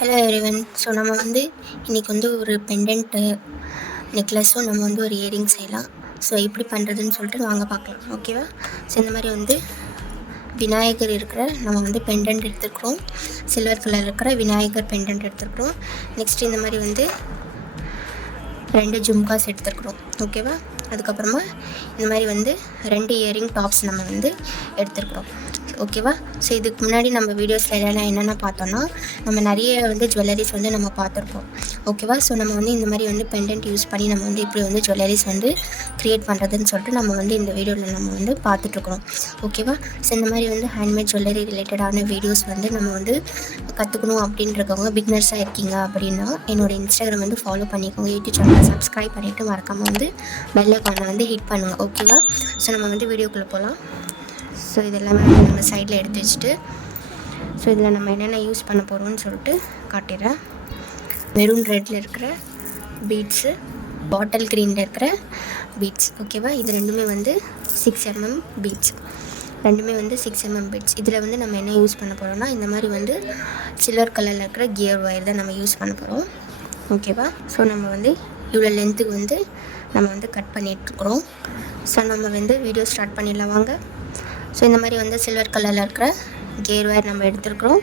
Hello everyone. So நம்ம வந்து இன்றைக்கி வந்து ஒரு பெண்டன்ட்டு நெக்லஸும் நம்ம வந்து ஒரு இயரிங் செய்யலாம். ஸோ எப்படி பண்ணுறதுன்னு சொல்லிட்டு வாங்க பார்க்கலாம். ஓகேவா? ஸோ இந்த மாதிரி வந்து விநாயகர் இருக்கிற நம்ம வந்து பெண்டன்ட் எடுத்துருக்குறோம். சில்வர் கலர் இருக்கிற விநாயகர் பெண்டன்ட் எடுத்துருக்குறோம். நெக்ஸ்ட் இந்த மாதிரி வந்து 2 ஜும்காஸ் எடுத்துருக்குறோம். ஓகேவா? அதுக்கப்புறமா இந்த மாதிரி வந்து 2 இயரிங் டாப்ஸ் நம்ம வந்து எடுத்துருக்குறோம். ஓகேவா? ஸோ இதுக்கு முன்னாடி நம்ம வீடியோஸில் என்னென்ன பார்த்தோன்னா, நம்ம நிறைய வந்து ஜுவல்லரிஸ் வந்து நம்ம பார்த்துருப்போம். ஓகேவா? ஸோ நம்ம வந்து இந்த மாதிரி வந்து பெண்டன்ட் யூஸ் பண்ணி நம்ம வந்து இப்படி வந்து ஜுவல்லரிஸ் வந்து க்ரியேட் பண்ணுறதுன்னு சொல்லிட்டு நம்ம வந்து இந்த வீடியோவில் நம்ம வந்து பார்த்துட்ருக்குறோம். ஓகேவா? ஸோ இந்த மாதிரி வந்து ஹேண்ட்மேட் ஜுவல்லரி ரிலேட்டடான வீடியோஸ் வந்து நம்ம வந்து கற்றுக்கணும் அப்படின்றவங்க பிக்னர்ஸாக இருக்கீங்க அப்படின்னா என்னோடய இன்ஸ்டாகிராம் வந்து ஃபாலோ பண்ணிக்கோங்க. யூடியூப் சேனலை சப்ஸ்கிரைப் பண்ணிவிட்டு மறக்காமல் வந்து பெல் ஐகானை வந்து ஹிட் பண்ணுங்கள். ஓகேவா? ஸோ நம்ம வந்து வீடியோக்குள்ளே போகலாம். ஸோ இதெல்லாமே நம்ம சைடில் எடுத்து வச்சுட்டு ஸோ இதில் நம்ம என்னென்ன யூஸ் பண்ண போகிறோம்னு சொல்லிட்டு காட்டிடுறேன். மெரூன் ரெட்டில் இருக்கிற பீட்ஸு, பாட்டில் க்ரீனில் இருக்கிற பீட்ஸ். ஓகேவா? இது ரெண்டுமே வந்து 6mm பீட்ஸ். ரெண்டுமே வந்து 6mm பீட்ஸ். இதில் வந்து நம்ம என்ன யூஸ் பண்ண போகிறோம்னா, இந்த மாதிரி வந்து சில்வர் கலரில் இருக்கிற கியர் ஒயர் தான் நம்ம யூஸ் பண்ண போகிறோம். ஓகேவா? ஸோ நம்ம வந்து இவ்வளோ லென்த்துக்கு வந்து நம்ம வந்து கட் பண்ணிகிட்ருக்குறோம். ஸோ நம்ம வந்து வீடியோ ஸ்டார்ட் பண்ணிடலாம் வாங்க. ஸோ இந்த மாதிரி வந்து சில்வர் கலரில் இருக்கிற கியர் ஒயர் நம்ம எடுத்துருக்குறோம்.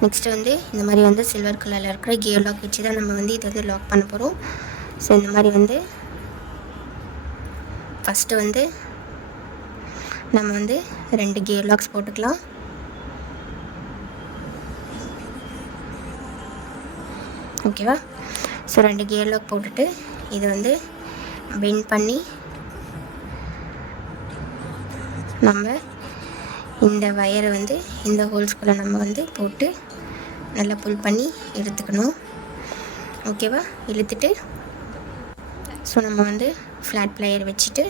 நெக்ஸ்ட்டு வந்து இந்த மாதிரி வந்து சில்வர் கலரில் இருக்கிற கியர் லாக் வச்சு தான் நம்ம வந்து இதை வந்து லாக் பண்ண போகிறோம். ஸோ இந்த மாதிரி வந்து ஃபஸ்ட்டு வந்து நம்ம வந்து 2 கியர் லாக்ஸ் போட்டுக்கலாம். ஓகேவா? ஸோ 2 கியர் லாக் போட்டுட்டு இதை வந்து பெண்ட் பண்ணி நம்ம இந்த வயரை வந்து இந்த ஹோல்ஸ்குள்ளே நம்ம வந்து போட்டு நல்லா புல் பண்ணி எடுத்துக்கணும். ஓகேவா? இழுத்துட்டு ஸோ நம்ம வந்து ஃப்ளாட் ப்ளையர் வச்சுட்டு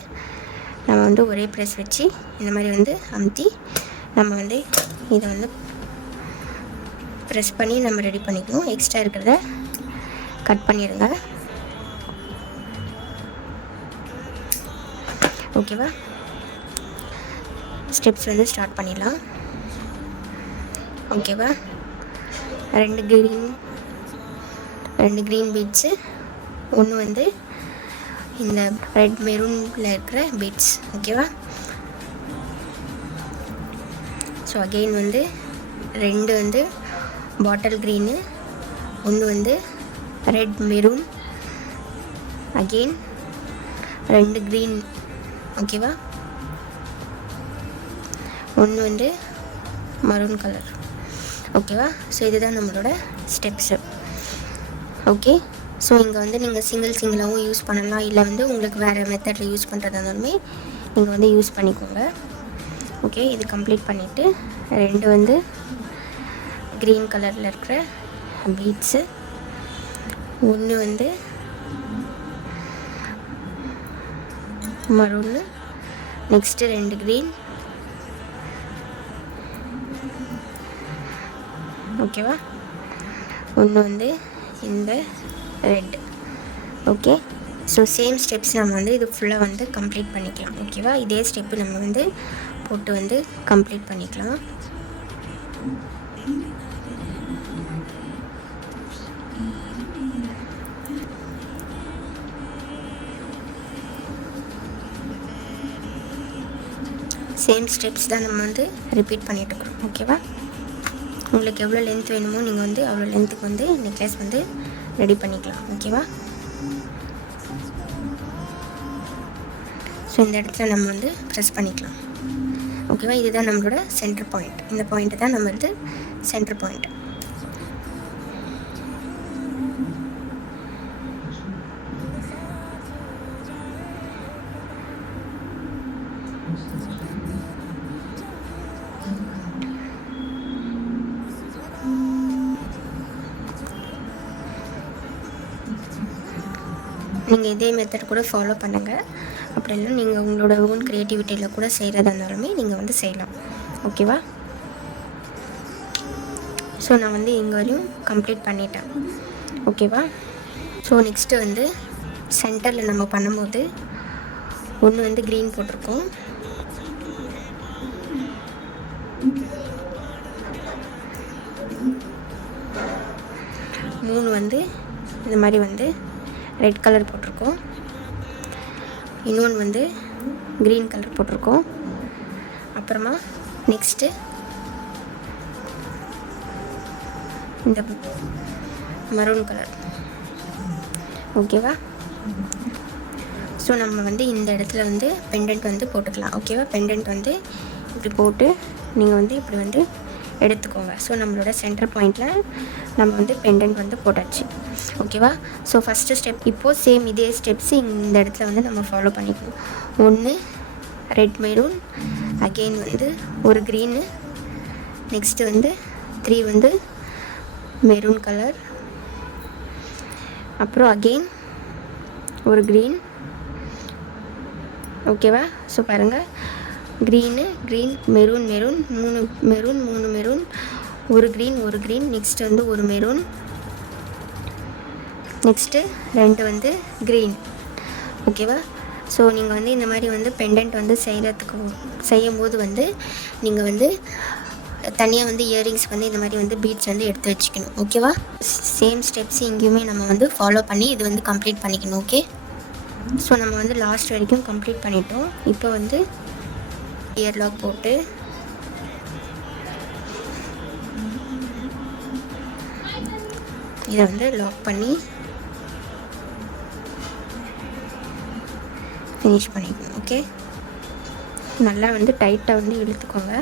நம்ம வந்து ஒரே ப்ரெஸ் வச்சு இந்த மாதிரி வந்து அமுத்தி நம்ம வந்து இதை வந்து ப்ரெஸ் பண்ணி நம்ம ரெடி பண்ணிக்கணும். எக்ஸ்ட்ரா இருக்கிறத கட் பண்ணிடுங்க. ஓகேவா? ஸ்டெப்ஸ் வந்து ஸ்டார்ட் பண்ணிடலாம். ஓகேவா? 2 க்ரீன் பீட்ஸு, ஒன்று வந்து இந்த ரெட் மெரூனில் இருக்கிற பீட்ஸ். ஓகேவா? ஸோ அகெயின் வந்து 2 வந்து பாட்டில் க்ரீனு, ஒன்று வந்து ரெட் மெரூன், அகெயின் 2 க்ரீன். ஓகேவா? ஒன்று வந்து மரூன் கலர். ஓகேவா? ஸோ இதுதான் நம்மளோட ஸ்டெப்ஸு. ஓகே. ஸோ இங்கே வந்து நீங்கள் சிங்கிளாகவும் யூஸ் பண்ணலாம், இல்லை வந்து உங்களுக்கு வேறு மெத்தடில் யூஸ் பண்ணுறதா இருந்தாலுமே நீங்கள் வந்து யூஸ் பண்ணிக்கோங்க. ஓகே. இது கம்ப்ளீட் பண்ணிவிட்டு 2 வந்து க்ரீன் கலரில் இருக்கிற பீட்ஸு, ஒன்று வந்து மரூன்னு, நெக்ஸ்ட்டு 2 க்ரீன். ஓகேவா? ஒன்று வந்து இந்த red. Okay. So same steps நம்ம வந்து இது ஃபுல்லாக வந்து கம்ப்ளீட் பண்ணிக்கலாம். ஓகேவா? இதே ஸ்டெப்பு நம்ம வந்து போட்டு வந்து கம்ப்ளீட் பண்ணிக்கலாம். சேம் ஸ்டெப்ஸ் தான் நம்ம வந்து ரிப்பீட் பண்ணிகிட்ருக்குறோம். ஓகேவா? உங்களுக்கு எவ்வளோ லென்த் வேணுமோ நீங்கள் வந்து அவ்வளோ லென்த்துக்கு வந்து நெக்லஸ் வந்து ரெடி பண்ணிக்கலாம். ஓகேவா? ஸோ இந்த இடத்துல நம்ம வந்து ப்ரெஸ் பண்ணிக்கலாம். ஓகேவா? இதுதான் நம்மளோட சென்டர் பாயிண்ட். இந்த பாயிண்ட்டு தான் நம்ம வந்து சென்டர் பாயிண்ட். நீங்கள் இதே மெத்தட் கூட ஃபாலோ பண்ணுங்கள். அப்படி இல்லை நீங்கள் உங்களோட ஓன் க்ரியேட்டிவிட்டியில் கூட செய்கிறதா இருந்தாலுமே நீங்கள் வந்து செய்யலாம். ஓகேவா? ஸோ நான் வந்து இங்கே வரையும் கம்ப்ளீட் பண்ணிட்டேன். ஓகேவா? ஸோ நெக்ஸ்ட்டு வந்து சென்டரில் நம்ம பண்ணும்போது ஒன்று வந்து க்ரீன் போட்டிருக்கோம், 3 வந்து இந்த மாதிரி வந்து ரெட் கலர் போட்டிருக்கோம், இன்னொன்று வந்து க்ரீன் கலர் போட்டிருக்கோம், அப்புறமா நெக்ஸ்ட்டு இந்த மரூன் கலர். ஓகேவா? ஸோ நம்ம வந்து இந்த இடத்துல வந்து பெண்டன்ட் வந்து போட்டுக்கலாம். ஓகேவா? பெண்டன்ட் வந்து இப்படி போட்டு நீங்கள் வந்து இப்படி வந்து எடுத்துக்கோங்க. ஸோ நம்மளோட சென்டர் பாயிண்டில் நம்ம வந்து பெண்டன்ட் வந்து போட்டாச்சு. ஓகேவா? ஸோ ஃபஸ்ட்டு ஸ்டெப் இப்போது சேம் இதே ஸ்டெப்ஸு இந்த இடத்துல வந்து நம்ம ஃபாலோ பண்ணிக்கணும். 1 ரெட் மெரூன், அகெயின் வந்து ஒரு க்ரீனு, நெக்ஸ்ட்டு வந்து 3 வந்து மெரூன் கலர், அப்புறம் அகெயின் ஒரு க்ரீன். ஓகேவா? ஸோ பாருங்கள், க்ரீன் மெரூன் 3 மெரூன், ஒரு க்ரீன், நெக்ஸ்ட்டு வந்து ஒரு மெரூன், நெக்ஸ்ட்டு 2 வந்து க்ரீன். ஓகேவா? ஸோ நீங்கள் வந்து இந்த மாதிரி வந்து பெண்டன்ட் வந்து செய்யும்போது வந்து நீங்கள் வந்து தனியாக வந்து இயரிங்ஸ் வந்து இந்த மாதிரி வந்து பீட்ஸ் வந்து எடுத்து வச்சுக்கணும். ஓகேவா? சேம் ஸ்டெப்ஸ் இங்கேயுமே நம்ம வந்து ஃபாலோ பண்ணி இது வந்து கம்ப்ளீட் பண்ணிக்கணும். ஓகே? ஸோ நம்ம வந்து லாஸ்ட் வரைக்கும் கம்ப்ளீட் பண்ணிட்டோம். இப்போ வந்து இயர் லாக் போட்டு இதை வந்து லாக் பண்ணி ஃபினிஷ் பண்ணிக்கணும். ஓகே? நல்லா வந்து டைட்டாக வந்து இழுத்துக்கோங்க,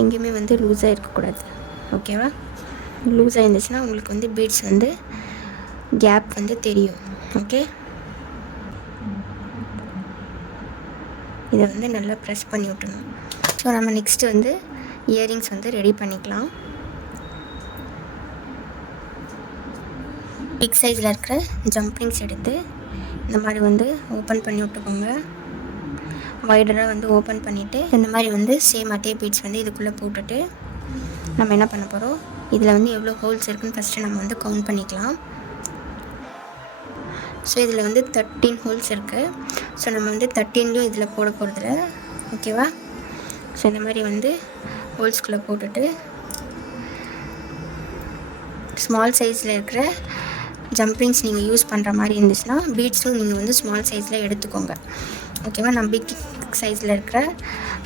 எங்கேயுமே வந்து லூஸாக இருக்கக்கூடாது. ஓகேவா? லூஸாக இருந்துச்சுன்னா உங்களுக்கு வந்து பீட்ஸ் வந்து கேப் வந்து தெரியும். ஓகே? இதை வந்து நல்லா ப்ரெஸ் பண்ணி விட்டுணும். ஸோ நம்ம நெக்ஸ்ட்டு வந்து இயரிங்ஸ் வந்து ரெடி பண்ணிக்கலாம். பிக் சைஸில் இருக்கிற ஜம்ப்ரிங்ஸ் எடுத்து இந்த மாதிரி வந்து ஓப்பன் பண்ணி விட்டுக்கோங்க. வைடராக வந்து ஓப்பன் பண்ணிவிட்டு இந்த மாதிரி வந்து சேம் அதே பீட்ஸ் வந்து இதுக்குள்ளே போட்டுட்டு நம்ம என்ன பண்ண போகிறோம், இதில் வந்து எவ்வளோ ஹோல்ஸ் இருக்குதுன்னு ஃபஸ்ட்டு நம்ம வந்து கவுண்ட் பண்ணிக்கலாம். ஸோ இதில் வந்து 13 ஹோல்ஸ் இருக்குது. ஸோ நம்ம வந்து 13லையும் இதில் போட போகிறதில்ல. ஓகேவா? ஸோ இந்த மாதிரி வந்து ஹோல்ஸ்குள்ளே போட்டுட்டு ஸ்மால் சைஸில் இருக்கிற ஜம்ப்ரிங்ஸ் நீங்கள் யூஸ் பண்ணுற மாதிரி இருந்துச்சுன்னா பீட்ஸும் நீங்கள் வந்து ஸ்மால் சைஸில் எடுத்துக்கோங்க. ஓகேவா? நான் பிக் சைஸில் இருக்கிற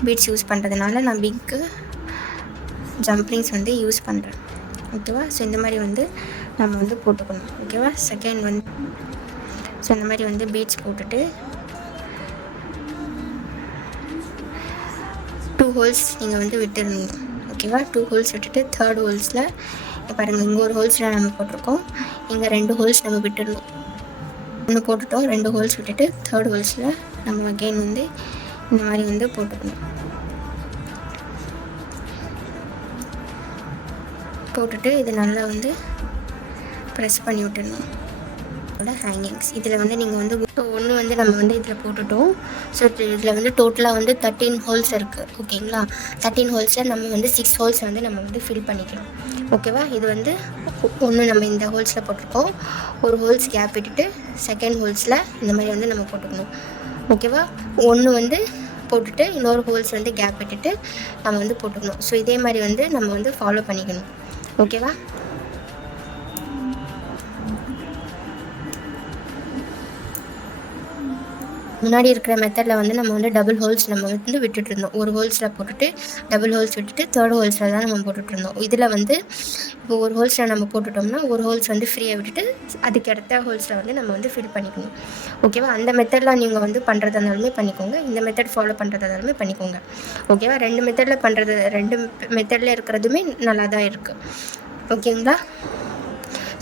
பீட்ஸ் யூஸ் பண்ணுறதுனால நான் பிக்கு ஜம்ப்ரிங்ஸ் வந்து யூஸ் பண்ணுறேன். ஓகேவா? ஸோ இந்த மாதிரி வந்து நம்ம வந்து போட்டுக்கணும். ஓகேவா? செகண்ட் வந்து ஸோ இந்த மாதிரி வந்து பீட்ஸ் போட்டுட்டு 2 ஹோல்ஸ் நீங்கள் வந்து விட்டுடணும். ஓகேவா? 2 ஹோல்ஸ் விட்டுட்டு தேர்ட் ஹோல்ஸில் பாருங்கள், இங்கே ஒரு ஹோல்ஸில் நம்ம போட்டிருக்கோம், இங்கே 2 ஹோல்ஸ் நம்ம விட்டுடணும். 1 போட்டுட்டோம், 2 ஹோல்ஸ் விட்டுட்டு தேர்ட் ஹோல்ஸில் நம்ம அகெயின் வந்து இந்த மாதிரி வந்து போட்டுக்கணும். போட்டுட்டு இது நல்லா வந்து ப்ரெஸ் பண்ணி விட்டுடணும். ஹேங்கிங்ஸ் இதில் வந்து நீங்கள் வந்து ஒன்று வந்து நம்ம வந்து இதில் போட்டுட்டோம். ஸோ இதில் வந்து டோட்டலாக வந்து 13 ஹோல்ஸ் இருக்குது. ஓகேங்களா? 13 ஹோல்ஸை நம்ம வந்து 6 ஹோல்ஸ் வந்து நம்ம வந்து ஃபில் பண்ணிக்கலாம். ஓகேவா? இது வந்து ஒன்று நம்ம இந்த ஹோல்ஸில் போட்டிருக்கோம், ஒரு ஹோல்ஸ் கேப் விட்டுட்டு செகண்ட் ஹோல்ஸில் இந்த மாதிரி வந்து நம்ம போட்டுக்கணும். ஓகேவா? ஒன்று வந்து போட்டுட்டு இன்னொரு ஹோல்ஸ் வந்து கேப் விட்டுட்டு நம்ம வந்து போட்டுக்கணும். ஸோ இதே மாதிரி வந்து நம்ம வந்து ஃபாலோ பண்ணிக்கணும். ஓகேவா? முன்னாடி இருக்கிற மெத்தடில் வந்து நம்ம வந்து டபுள் ஹோல்ஸ் நம்ம வந்து விட்டுட்டு இருந்தோம். ஒரு ஹோல்ஸில் போட்டுட்டு டபுள் ஹோல்ஸ் விட்டுட்டு தேர்ட் ஹோல்ஸில் தான் நம்ம போட்டுட்ருந்தோம். இதில் வந்து இப்போ ஒரு ஹோல்ஸில் நம்ம போட்டுட்டோம்னா ஒரு ஹோல்ஸ் வந்து ஃப்ரீயாக விட்டுட்டு அதுக்கு அடுத்த ஹோல்ஸில் வந்து நம்ம வந்து ஃபில் பண்ணிக்கணும். ஓகேவா? அந்த மெத்தடில் நீங்கள் வந்து பண்ணுறதா இருந்தாலுமே பண்ணிக்கோங்க, இந்த மெத்தட் ஃபாலோ பண்ணுறதா இருந்தாலுமே பண்ணிக்கோங்க. ஓகேவா? 2 மெத்தடில் பண்ணுறது 2 மெத்தடில் இருக்கிறதுமே நல்லா தான் இருக்குது. ஓகேங்களா?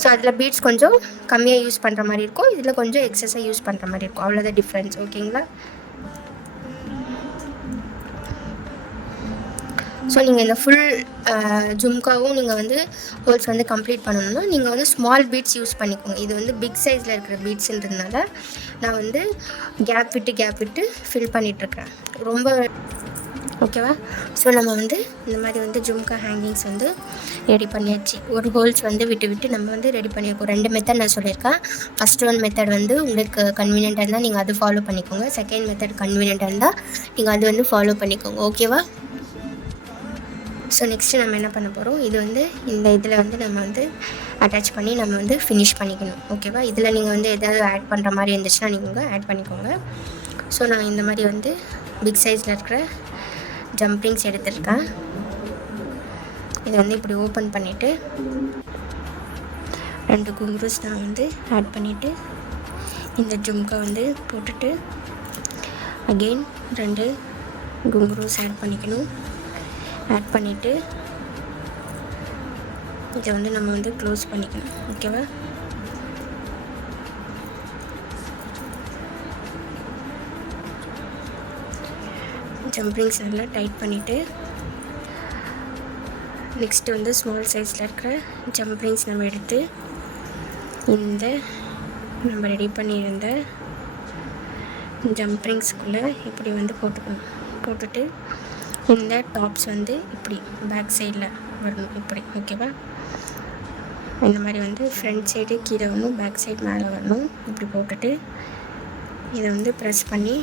ஸோ அதில் பீட்ஸ் கொஞ்சம் கம்மியாக யூஸ் பண்ணுற மாதிரி இருக்கும், இதில் கொஞ்சம் எக்ஸஸாக யூஸ் பண்ணுற மாதிரி இருக்கும், அவ்வளோதான் டிஃப்ரென்ஸ். ஓகேங்களா? ஸோ நீங்கள் இந்த ஃபுல் ஜும்காவும் நீங்கள் வந்து ஹோல்ஸ் வந்து கம்ப்ளீட் பண்ணணும்னா நீங்கள் வந்து ஸ்மால் பீட்ஸ் யூஸ் பண்ணிக்கோங்க. இது வந்து பிக் சைஸில் இருக்கிற பீட்ஸுன்றதுனால நான் வந்து கேப் விட்டு ஃபில் பண்ணிகிட்ருக்கேன் ரொம்ப. ஓகேவா? ஸோ நம்ம வந்து இந்த மாதிரி வந்து ஜும்கா ஹேங்கிங்ஸ் வந்து ரெடி பண்ணியாச்சு. ஒரு ஹோல்ஸ் வந்து விட்டு நம்ம வந்து ரெடி பண்ணியிருக்கோம். 2 மெத்தட் நான் சொல்லியிருக்கேன். ஃபஸ்ட் ஒன் மெத்தட் வந்து உங்களுக்கு கன்வீனியண்ட்டாக இருந்தால் நீங்கள் அது ஃபாலோ பண்ணிக்கோங்க, செகண்ட் மெத்தட் கன்வீனியண்ட்டாக இருந்தால் நீங்கள் அது வந்து ஃபாலோ பண்ணிக்கோங்க. ஓகேவா? ஸோ நெக்ஸ்ட்டு நம்ம என்ன பண்ண போகிறோம், இது வந்து இந்த இதில் வந்து நம்ம வந்து அட்டாச் பண்ணி நம்ம வந்து ஃபினிஷ் பண்ணிக்கணும். ஓகேவா? இதில் நீங்கள் வந்து எதாவது ஆட் பண்ணுற மாதிரி இருந்துச்சுன்னா நீங்கள் ஆட் பண்ணிக்கோங்க. ஸோ நான் இந்த மாதிரி வந்து பிக் சைஸில் இருக்கிற ஜம்ப்ரிங்ஸ் எடுத்துருக்கேன். இதை வந்து இப்படி ஓப்பன் பண்ணிவிட்டு 2 குங்குருஸ் நான் வந்து ஆட் பண்ணிவிட்டு இந்த ஜும்கா வந்து போட்டுட்டு அகெயின் 2 குங்குருஸ் ஆட் பண்ணிக்கணும். ஆட் பண்ணிவிட்டு இதை வந்து நம்ம வந்து க்ளோஸ் பண்ணிக்கணும். ஓகேவா? ஜம்ப்ரிங்ஸ் நல்லா டைட் பண்ணிவிட்டு நெக்ஸ்ட்டு வந்து ஸ்மால் சைஸில் இருக்கிற ஜம்ப்ரிங்ஸ் நம்ம எடுத்து இந்த நம்ம ரெடி பண்ணியிருந்த ஜம்ப்ரிங்ஸ்குள்ளே இப்படி வந்து போட்டுக்கணும். போட்டுட்டு இந்த டாப்ஸ் வந்து இப்படி பேக் சைடில் வரணும் இப்படி. ஓகேவா? இந்த மாதிரி வந்து ஃப்ரண்ட் சைடு கீழே வரணும், பேக் சைடு மேலே வரணும். இப்படி போட்டுட்டு இதை வந்து ப்ரெஸ் பண்ணி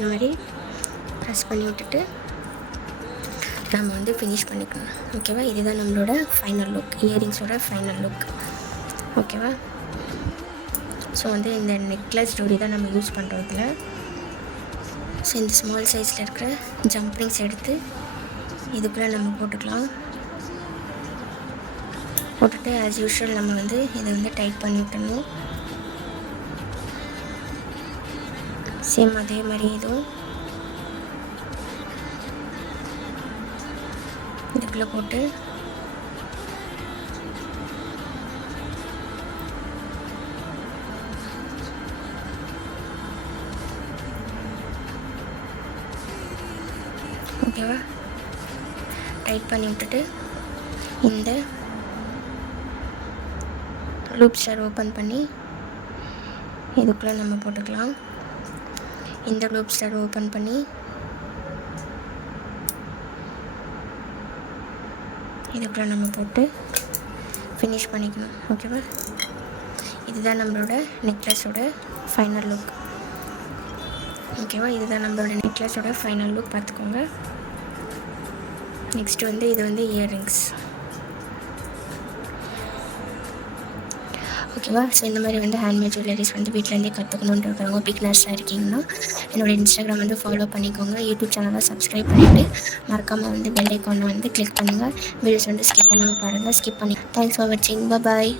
இந்த மாதிரி ப்ரெஸ் பண்ணி விட்டுட்டு நம்ம வந்து ஃபினிஷ் பண்ணிக்கணும். ஓகேவா? இதுதான் நம்மளோட ஃபைனல் லுக், இயரிங்ஸோட ஃபைனல் லுக். ஓகேவா? ஸோ வந்து இந்த நெக்லஸ் ஜோடி தான் நம்ம யூஸ் பண்ணுறோம் இதில். ஸோ இந்த ஸ்மால் சைஸில் இருக்கிற ஜம்ப்ரிங்ஸ் எடுத்து இதுக்குள்ளே நம்ம போட்டுக்கலாம். போட்டுட்டு ஆஸ் யூஷுவல் நம்ம வந்து இதை வந்து டைட் பண்ணி விட்டணும். சேம் அதே மாதிரி இதுவும் இதுக்குள்ளே போட்டு ஓகேவா டைட் பண்ணி விட்டுட்டு இந்த லூப் ஸ்டார் ஓப்பன் பண்ணி இதுக்குள்ளே நம்ம போட்டுக்கலாம். இந்த லூப் ஸ்டார் ஓப்பன் பண்ணி இதுக்குள்ளே நம்ம போட்டு ஃபினிஷ் பண்ணிக்கணும். ஓகேவா? இதுதான் நம்மளோட நெக்லஸோட ஃபைனல் லுக். ஓகேவா? இதுதான் நம்மளோட நெக்லஸோட ஃபைனல் லுக். பார்த்துக்கோங்க. நெக்ஸ்ட் வந்து இது வந்து இயர்ரிங்ஸ். ஓகேவா? ஸோ இந்த மாதிரி வந்து ஹேண்ட்மேட் ஜுவல்லரிஸ் வந்து வீட்டிலேருந்தே கற்றுக்கணுன்ட்டு இருக்கிறவங்க பிகினர்ஸாக இருக்கீங்கன்னா என்னோடய இன்ஸ்டாகிராம் வந்து ஃபாலோ பண்ணிக்கோங்க. யூடியூப் சேனலை சப்ஸ்கிரைப் பண்ணிவிட்டு மறக்காமல் வந்து பெல் ஐக்கானை வந்து கிளிக் பண்ணுங்கள். வீடியோஸ் வந்து ஸ்கிப் பண்ணாமல் பாருங்கள். ஸ்கிப் பண்ணி தேங்க்ஸ் ஃபார் வாட்சிங். பாய்.